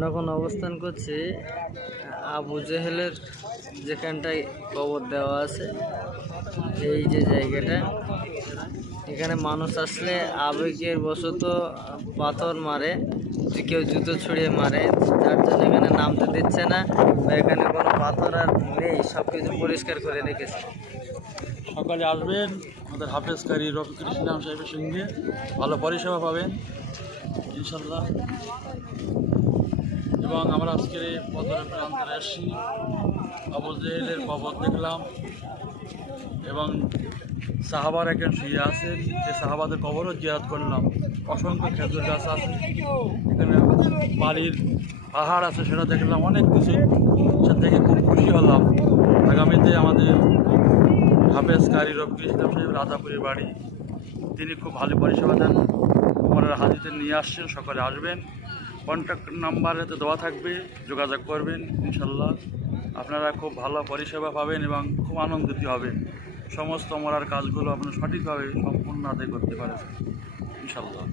আমরা এখন অবস্থান করছি আবু জেহেলের যেখানটায় কবর দেওয়া আছে, এই যে জায়গাটা, এখানে মানুষ আসলে আবেগের বশত পাথর মারে, কেউ জুতো ছুঁড়িয়ে মারে, তার জন্য এখানে নামতে দিচ্ছে না বা এখানে কোনো পাথর আর নেই, সব কিছু পরিষ্কার করে রেখেছে। সকালে আসবেন আমাদের হাফেজ কারি রফিকুল ইসলাম সাহেবের সঙ্গে, ভালো পরিষেবা পাবেন ইনশাল্লাহ। এবং আমরা আজকের এই বদরের প্রান্তরে আসছি, আবু জেহেলের কবর দেখলাম এবং সাহাবার একজন শুয়ে আছেন, যে সাহাবাদের কবরও জিয়ারত করলাম। অসংখ্য খেজুর গাছ আছে, এখানে বাড়ির পাহাড় আছে, সেটা দেখলাম। অনেক কিছু সেটা দেখে খুব খুশি হলাম। আগামীতে আমাদের হাফেজ কারি রফিকুল ইসলাম সাহেব রাজাপুরের বাড়ি, তিনি খুব ভালো পরিষেবা দেন। আমাদের হাজিদের নিয়ে আসছেন, সকালে আসবেন। কন্ট্যাক্ট নাম্বারেতে দেওয়া থাকবে, যোগাযোগ করবেন ইনশাল্লাহ। আপনারা খুব ভালো পরিষেবা পাবেন এবং খুব আনন্দিত হবেন। সমস্ত মরার কাজগুলো আপনারা সঠিকভাবে সম্পূর্ণ আদায় করতে পারেন ইনশাল্লাহ।